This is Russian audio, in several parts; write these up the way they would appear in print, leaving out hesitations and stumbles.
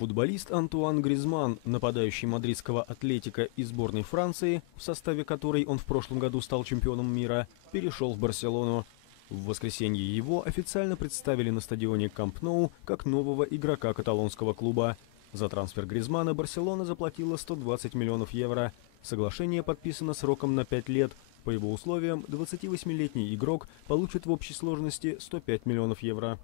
Футболист Антуан Гризманн, нападающий мадридского «Атлетико» и сборной Франции, в составе которой он в прошлом году стал чемпионом мира, перешел в Барселону. В воскресенье его официально представили на стадионе Камп Ноу как нового игрока каталонского клуба. За трансфер Гризманна Барселона заплатила 120 миллионов евро. Соглашение подписано сроком на 5 лет. По его условиям, 28-летний игрок получит в общей сложности 105 миллионов евро.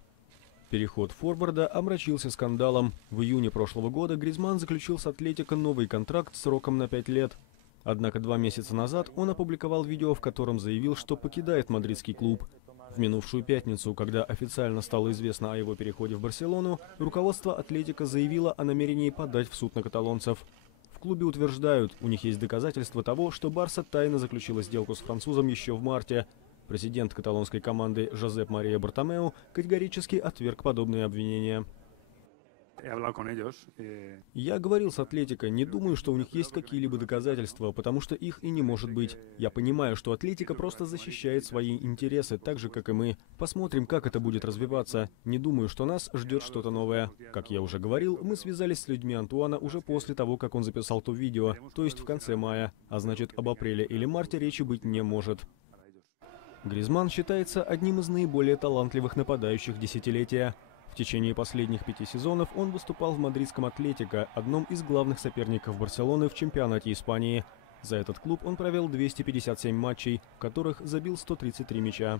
Переход форварда омрачился скандалом. В июне прошлого года Гризманн заключил с «Атлетико» новый контракт сроком на 5 лет. Однако 2 месяца назад он опубликовал видео, в котором заявил, что покидает мадридский клуб. В минувшую пятницу, когда официально стало известно о его переходе в Барселону, руководство «Атлетико» заявило о намерении подать в суд на каталонцев. В клубе утверждают, у них есть доказательства того, что Барса тайно заключила сделку с французом еще в марте. Президент каталонской команды Жозеп Мария Бартомеу категорически отверг подобные обвинения. Я говорил с «Атлетико», не думаю, что у них есть какие-либо доказательства, потому что их и не может быть. Я понимаю, что «Атлетико» просто защищает свои интересы, так же, как и мы. Посмотрим, как это будет развиваться. Не думаю, что нас ждет что-то новое. Как я уже говорил, мы связались с людьми Антуана уже после того, как он записал то видео, то есть в конце мая. А значит, об апреле или марте речи быть не может. Гризманн считается одним из наиболее талантливых нападающих десятилетия. В течение последних 5 сезонов он выступал в мадридском «Атлетико», одном из главных соперников Барселоны в чемпионате Испании. За этот клуб он провел 257 матчей, в которых забил 133 мяча.